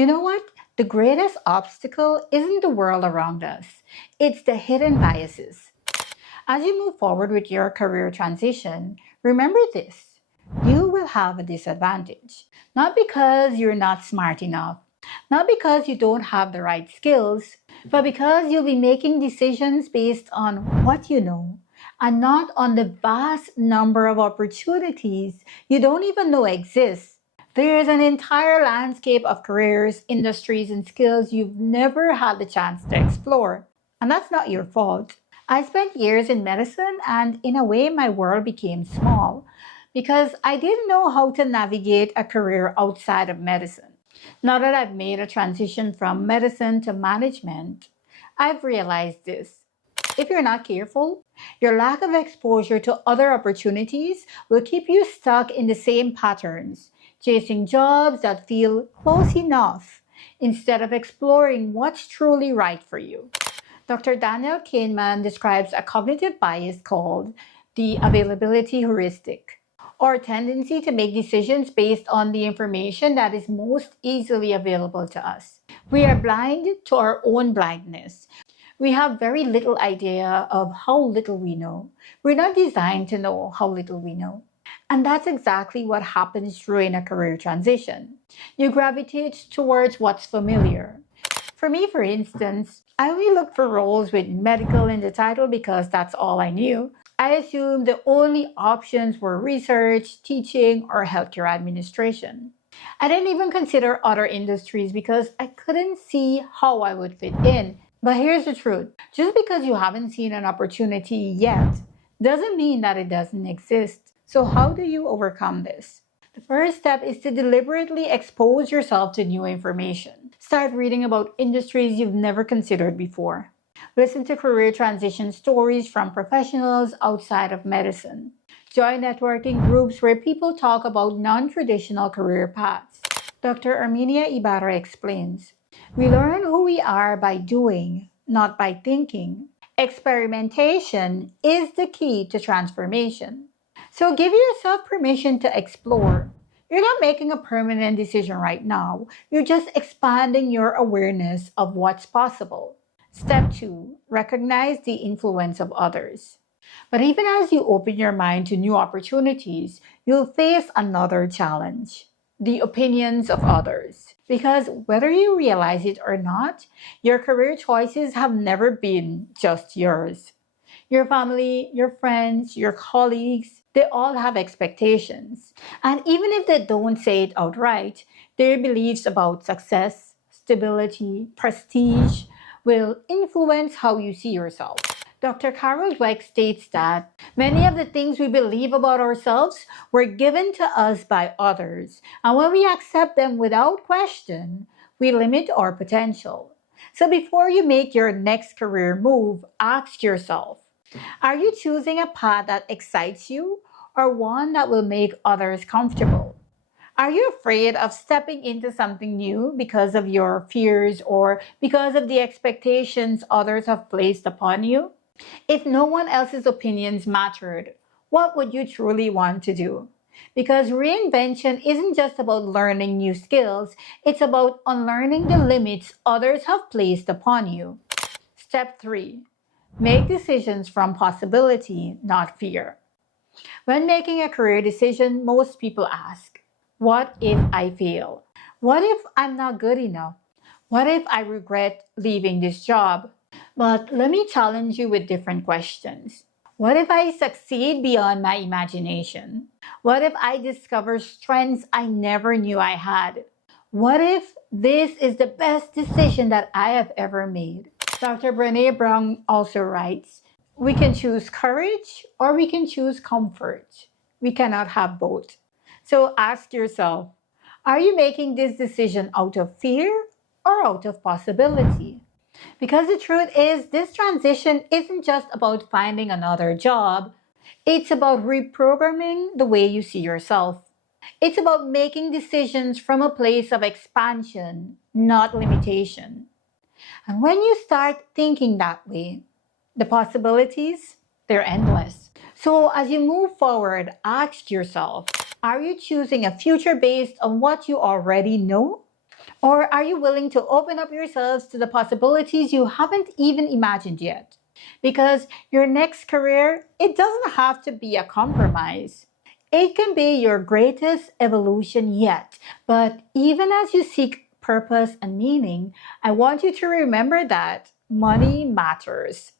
You know what? The greatest obstacle isn't the world around us, it's the hidden biases. As you move forward with your career transition, remember this: you will have a disadvantage. Not because you're not smart enough, not because you don't have the right skills, but because you'll be making decisions based on what you know and not on the vast number of opportunities you don't even know exist. There is an entire landscape of careers, industries, and skills you've never had the chance to explore. And that's not your fault. I spent years in medicine, and in a way, my world became small because I didn't know how to navigate a career outside of medicine. Now that I've made a transition from medicine to management, I've realized this. If you're not careful, your lack of exposure to other opportunities will keep you stuck in the same patterns, chasing jobs that feel close enough instead of exploring what's truly right for you. Dr. Daniel Kahneman describes a cognitive bias called the availability heuristic, or tendency to make decisions based on the information that is most easily available to us. We are blind to our own blindness. We have very little idea of how little we know. We're not designed to know how little we know. And that's exactly what happens during a career transition. You gravitate towards what's familiar. For me, for instance, I only looked for roles with medical in the title because that's all I knew. I assumed the only options were research, teaching, or healthcare administration. I didn't even consider other industries because I couldn't see how I would fit in. But here's the truth: just because you haven't seen an opportunity yet doesn't mean that it doesn't exist. So, how do you overcome this? The first step is to deliberately expose yourself to new information. Start reading about industries you've never considered before. Listen to career transition stories from professionals outside of medicine. Join networking groups where people talk about non traditional career paths. Dr. Armenia Ibarra explains: we learn who we are by doing, not by thinking. Experimentation is the key to transformation. So give yourself permission to explore. You're not making a permanent decision right now. You're just expanding your awareness of what's possible. Step two: recognize the influence of others. But even as you open your mind to new opportunities, you'll face another challenge: the opinions of others. Because whether you realize it or not, your career choices have never been just yours. Your family, your friends, your colleagues, they all have expectations. And even if they don't say it outright, their beliefs about success, stability, prestige will influence how you see yourself. Dr. Carol Dweck states that many of the things we believe about ourselves were given to us by others, and when we accept them without question, we limit our potential. So before you make your next career move, ask yourself: are you choosing a path that excites you or one that will make others comfortable? Are you afraid of stepping into something new because of your fears or because of the expectations others have placed upon you? If no one else's opinions mattered, what would you truly want to do? Because reinvention isn't just about learning new skills, it's about unlearning the limits others have placed upon you. Step three: make decisions from possibility, not fear. When making a career decision, most people ask, what if I fail? What if I'm not good enough? What if I regret leaving this job? But let me challenge you with different questions. What if I succeed beyond my imagination? What if I discover strengths I never knew I had? What if this is the best decision that I have ever made? Dr. Brene Brown also writes, we can choose courage or we can choose comfort. We cannot have both. So ask yourself, are you making this decision out of fear or out of possibility? Because the truth is, this transition isn't just about finding another job, it's about reprogramming the way you see yourself. It's about making decisions from a place of expansion, not limitation. And when you start thinking that way, the possibilities, they're endless. So as you move forward, ask yourself, are you choosing a future based on what you already know? Or are you willing to open up yourselves to the possibilities you haven't even imagined yet? Because your next career, it doesn't have to be a compromise. It can be your greatest evolution yet. But even as you seek purpose and meaning, I want you to remember that money matters.